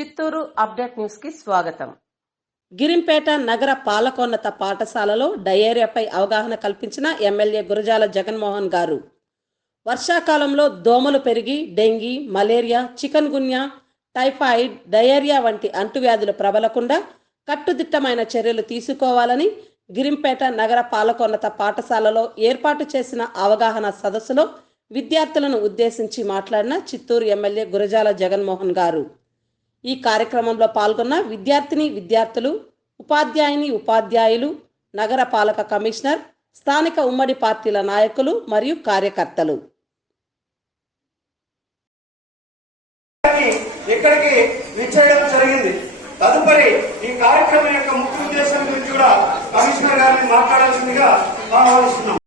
Chittoor update న్యూస్కి స్వాగతం. గిరింపేట నగర పాలకోన్నత పాఠశాలలో డయేరియాపై అవగాహన కల్పించిన ఎమ్మెల్యే గురజాల జగన్మోహన్ గారు. వర్షాకాలంలో దోమలు పెరిగి dengue malaria chikungunya typhoid diarrhoea వంటి అంటువ్యాధులు ప్రబలకుండా కట్టుదిట్టమైన చర్యలు తీసుకోవాలని గిరింపేట నగర పాలకోన్నత పాఠశాలలో ఏర్పాటు చేసిన అవగాహన సదస్సులో విద్యార్థులను ఉద్దేశించి మాట్లాడిన చిత్తూరు ఎమ్మెల్యే గురజాల జగన్మోహన్ గారు. ఈ కార్యక్రమంలో పాల్గొన్న విద్యార్థిని విద్యార్థులు ఉపాధ్యాయుని ఉపాధ్యాయులు నగర పాలక కమిషనర్ స్థానిక ఉమ్మడి పార్టీల నాయకులు మరియు కార్యకర్తలు. ఇక్కడికి విచ్చేయడం జరిగింది? తదుపరి ఈ కార్యక్రమం యొక్క ముఖ్య ఉద్దేశం గురించి కూడా కమిషనర్ గారిని మాట్లాడాల్సిందిగా ఆహ్వానిస్తున్నాం.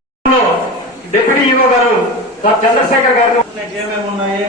డిప్యూటీ ఈఓ గారు చంద్రశేఖర్ గారు. ఏమేమి ఉన్నాయి?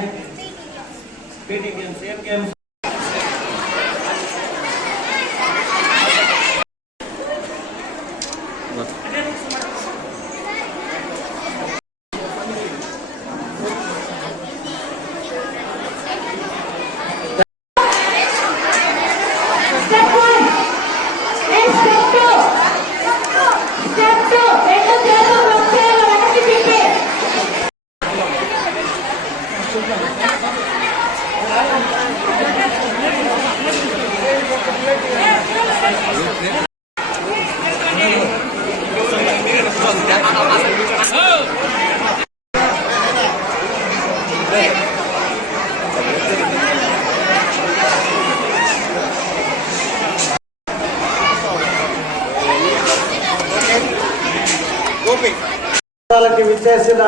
విచ్చేసిన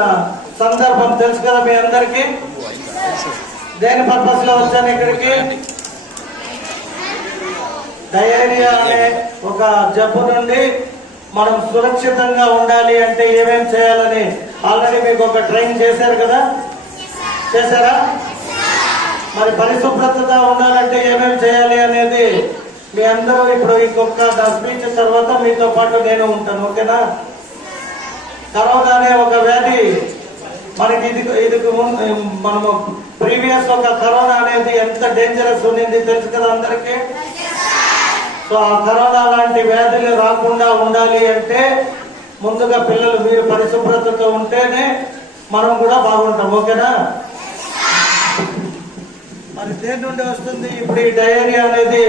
సందర్భం తెలుసు కదా మీ అందరికీ? దేని పర్పస్లో వచ్చాను ఇక్కడికి? డయేరియా అనే ఒక జబ్బు నుండి మనం సురక్షితంగా ఉండాలి అంటే ఏమేం చేయాలని ఆల్రెడీ మీకు ఒక ట్రైన్ చేశారు కదా? చేశారా? మరి పరిశుభ్రతగా ఉండాలంటే ఏమేమి చేయాలి అనేది మీ అందరూ ఇప్పుడు ఇంకొక స్పీచ్ తర్వాత మీతో పాటు నేను ఉంటాను ఓకేనా? కరోనా అనే ఒక వ్యాధి. మనకి ఇది ఇదికు ముందు మనము ప్రీవియస్ ఒక కరోనా అనేది ఎంత డేంజరస్ ఉండింది తెలుసు కదా అందరికీ? సో ఆ కరోనా లాంటి వ్యాధులు రాకుండా ఉండాలి అంటే ముందుగా పిల్లలు మీరు పరిశుభ్రతతో ఉంటేనే మనం కూడా బాగుంటాం ఓకేనా? మరి దేని నుండి వస్తుంది? ఇప్పుడు ఈ డయేరియా అనేది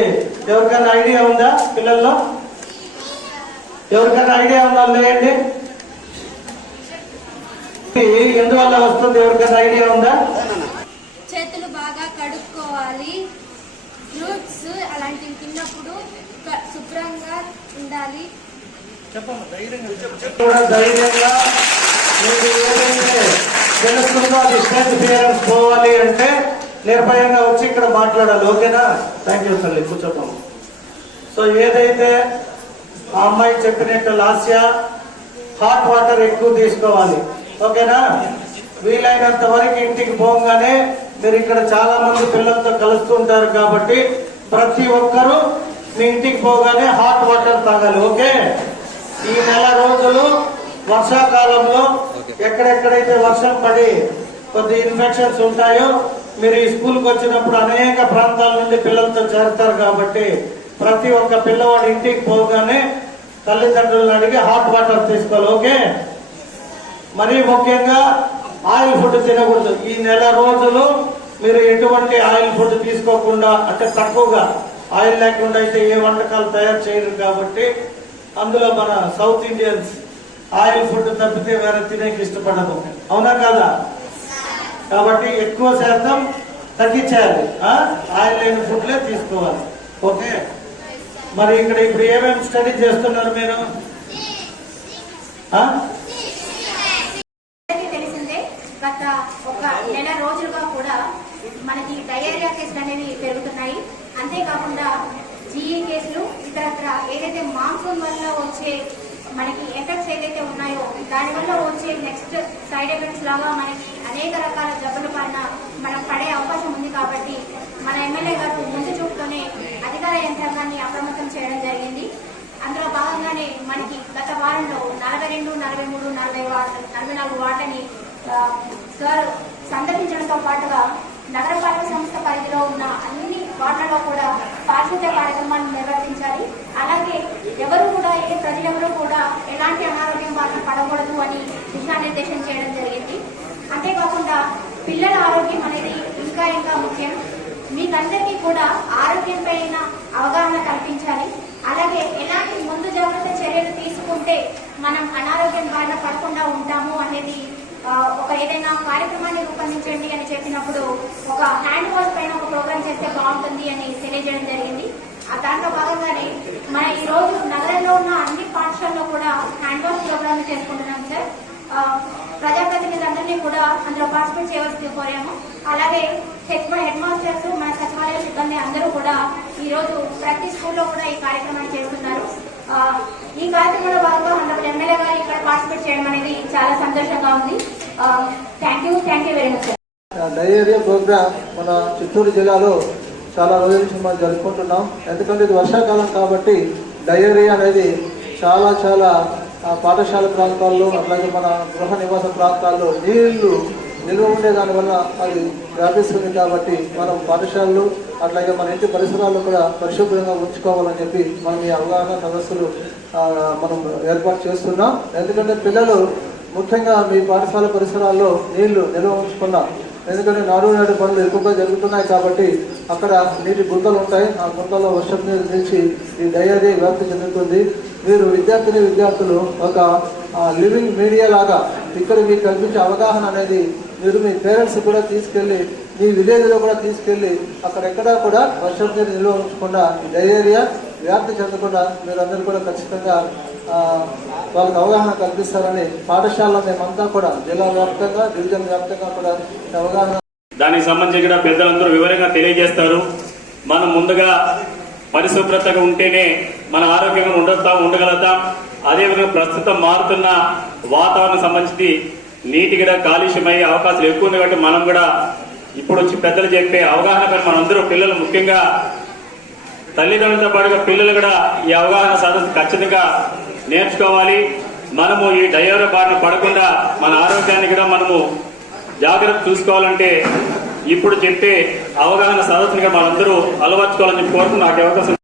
ఎవరికైనా ఐడియా ఉందా పిల్లల్లో? ఎవరికైనా ఐడియా ఉందా లేండి ఎందువల్ల వస్తుంది? ఎవరికైనా ఐడియా ఉందా? చేతులు బాగా కడుక్కోవాలి. ఫ్రూట్స్ అలాంటివి తిన్నప్పుడు శుభ్రంగా ఉండాలి. కూడా ధైర్యంగా మీకు ఏదైతే తెలుస్తుందో అది స్టేజ్ క్లియరెన్స్ పోవాలి అంటే నిర్భయంగా వచ్చి ఇక్కడ మాట్లాడాలి ఓకేనా? థ్యాంక్ యూ తల్లి. కూర్చోతాం సో ఏదైతే ఆ అమ్మాయి చెప్పినట్టు లాస్య హాట్ వాటర్ ఎక్కువ తీసుకోవాలి. ఓకేనా? వీలైనంత వరకు ఇంటికి పోగానే మీరు ఇక్కడ చాలా మంది పిల్లలతో కలుస్తుంటారు కాబట్టి ప్రతి ఒక్కరూ మీ ఇంటికి పోగానే హాట్ వాటర్ తాగాలి ఓకే? ఈ నెల రోజులు వర్షాకాలంలో ఎక్కడెక్కడైతే వర్షం పడి కొద్ది ఇన్ఫెక్షన్స్ ఉంటాయో మీరు ఈ స్కూల్కి వచ్చినప్పుడు అనేక ప్రాంతాల నుండి పిల్లలతో చేరుతారు కాబట్టి ప్రతి ఒక్క పిల్లవాడి ఇంటికి పోగానే తల్లిదండ్రులను అడిగి హాట్ వాటర్ తీసుకోవాలి ఓకే? మరీ ముఖ్యంగా ఆయిల్ ఫుడ్ తినకూడదు. ఈ నెల రోజులు మీరు ఎటువంటి ఆయిల్ ఫుడ్ తీసుకోకుండా అంటే తక్కువగా ఆయిల్ లేకుండా అయితే ఏ వంటకాలు తయారు చేయరు కాబట్టి అందులో మన సౌత్ ఇండియన్స్ ఆయిల్ ఫుడ్ తప్పితే వేరే తినేకి ఇష్టపడదు అవునా కాదా? కాబట్టి ఎక్కువ శాతం తగ్గించాలి. ఆయిల్ లేని ఫుడ్లే తీసుకోవాలి. ఓకే? మరి ఇక్కడ ఇప్పుడు ఏమేమి స్టడీ చేస్తున్నారు మీరు ఆ? అందరికీ తెలిసిందే గత ఒక నెల రోజులుగా కూడా మనకి డయేరియా కేసులు అనేవి పెరుగుతున్నాయి. అంతేకాకుండా జీఈ కేసులు ఇతరత్ర ఏదైతే మాన్సూన్ వల్ల వచ్చే మనకి ఎఫెక్ట్స్ ఏదైతే ఉన్నాయో దానివల్ల వచ్చే నెక్స్ట్ సైడ్ ఎఫెక్ట్స్ లాగా మనకి అనేక రకాల జబ్బుల పైన మనం పడే అవకాశం ఉంది కాబట్టి మన ఎమ్మెల్యే గారు ముందు చూపుతోనే అధికార యంత్రాంగాన్ని అప్రమత్తం చేయడం జరిగింది. అందులో భాగంగానే మనకి గత వారంలో నలభై రెండు నలభై మూడు నలభై వార్డు నలభై నాలుగు వార్డుని సార్ సందర్శించడంతో పాటుగా నగరపాలక సంస్థ పరిధిలో ఉన్న అన్ని వార్డులలో కూడా పారిశుద్ధ్య కార్యక్రమాన్ని నిర్వర్తించాలి. అలాగే ఎవరు కూడా ఏ ప్రజలెవరూ కూడా ఎలాంటి అనారోగ్యం బారిన పడకూడదు అని దిశానిర్దేశం చేయడం జరిగింది. అంతేకాకుండా పిల్లల ఆరోగ్యం అనేది ఇంకా ఇంకా ముఖ్యం. మీకందరికీ కూడా ఆరోగ్యం పైన అవగాహన కల్పించాలి. అలాగే ఎలాంటి ముందు జాగ్రత్త చర్యలు తీసుకుంటే మనం అనారోగ్యం బారిన పడకుండా ఉంటాము అనేది ఆ, ఒక ఏదైనా కార్యక్రమాన్ని రూపొందించండి అని చెప్పినప్పుడు ఒక హ్యాండ్ వాష్ పైన ఒక ప్రోగ్రామ్ చేస్తే బాగుంటుంది అని తెలియజేయడం జరిగింది. ఆ దాంట్లో భాగంగానే మన ఈ రోజు నగరంలో ఉన్న అన్ని పాఠశాలలో కూడా హ్యాండ్ వాష్ ప్రోగ్రామ్ చేసుకుంటున్నాం సార్. ప్రజాప్రతినిధులందరినీ కూడా అందులో పార్టిసిపేట్ చేయవలసి కోరాము. అలాగే హెడ్ హెడ్ మాస్టర్స్ మన సచివాలయ సిబ్బంది అందరూ కూడా ఈ రోజు ప్రతి స్కూల్లో కూడా ఈ కార్యక్రమాన్ని చేస్తున్నారు. ఈ కార్యక్రమంలో భాగంగా మన ఎమ్మెల్యే గారు ఇక్కడ పార్టిసిపేట్ చేయడం అనేది చాలా సంతోషంగా ఉంది. డయేరియా ప్రోగ్రామ్ మన చిత్తూరు జిల్లాలో చాలా రోజుల నుంచి మనం జరుపుకుంటున్నాం. ఎందుకంటే ఇది వర్షాకాలం కాబట్టి డయేరియా అనేది చాలా చాలా పాఠశాల ప్రాంతాల్లో అట్లాగే మన గృహ నివాస ప్రాంతాల్లో నీళ్ళు నిల్వ ఉండే దానివల్ల అది వ్యాపిస్తుంది కాబట్టి మనం పాఠశాలలు అట్లాగే మన ఇంటి పరిసరాల్లో కూడా పరిశుభ్రంగా ఉంచుకోవాలని చెప్పి మనం ఈ అవగాహన సదస్సులు మనం ఏర్పాటు చేస్తున్నాం. ఎందుకంటే పిల్లలు ముఖ్యంగా మీ పాఠశాల పరిసరాల్లో నీళ్ళు నిల్వ ఉంచుకున్నాం. ఎందుకంటే నాడు నాడు పనులు ఎక్కువగా జరుగుతున్నాయి కాబట్టి అక్కడ నీటి గుంతలు ఉంటాయి. ఆ గుంతలో వర్షం నీరు నిలిచి ఈ డయేరియా వ్యాప్తి చెందుతుంది. మీరు విద్యార్థిని విద్యార్థులు ఒక లివింగ్ మీడియా లాగా ఇక్కడ మీకు కల్పించే అవగాహన అనేది మీరు మీ పేరెంట్స్ కూడా తీసుకెళ్ళి మీ విలేజ్లో కూడా తీసుకెళ్ళి అక్కడెక్కడా కూడా వర్షం నీరు నిల్వ ఉంచకుండా ఈ డయేరియా వ్యాప్తి చెందకుండా మీరందరూ కూడా ఖచ్చితంగా వాళ్ళకి అవగాహన కల్పిస్తారని పాఠశాలలో మేమంతా కూడా జిల్లా వ్యాప్తంగా డివిజన్ వ్యాప్తంగా కూడా అవగాహన దానికి సంబంధించి కూడా పెద్దలందరూ వివరంగా తెలియజేస్తారు. మనం ముందుగా పరిశుభ్రతగా ఉంటేనే మన ఆరోగ్యంగా ఉండొస్తాం ఉండగలుగుతాం. అదేవిధంగా ప్రస్తుతం మారుతున్న వాతావరణం సంబంధించి నీటి కూడా కాలుష్యమయ్యే అవకాశాలు ఎక్కువ ఉంది కాబట్టి మనం కూడా ఇప్పుడు వచ్చి పెద్దలు చెప్పే అవగాహన పైన మనందరూ పిల్లలు ముఖ్యంగా తల్లిదండ్రులతో పాటుగా పిల్లలు కూడా ఈ అవగాహన సదస్సు ఖచ్చితంగా నేర్చుకోవాలి. మనము ఈ డయోర బారిన పడకుండా మన ఆరోగ్యాన్ని కూడా మనము జాగ్రత్త చూసుకోవాలంటే ఇప్పుడు చెప్పే అవగాహన సదస్సునిగా మనందరూ అలవర్చుకోవాలని చెప్పి నాకు అవకాశం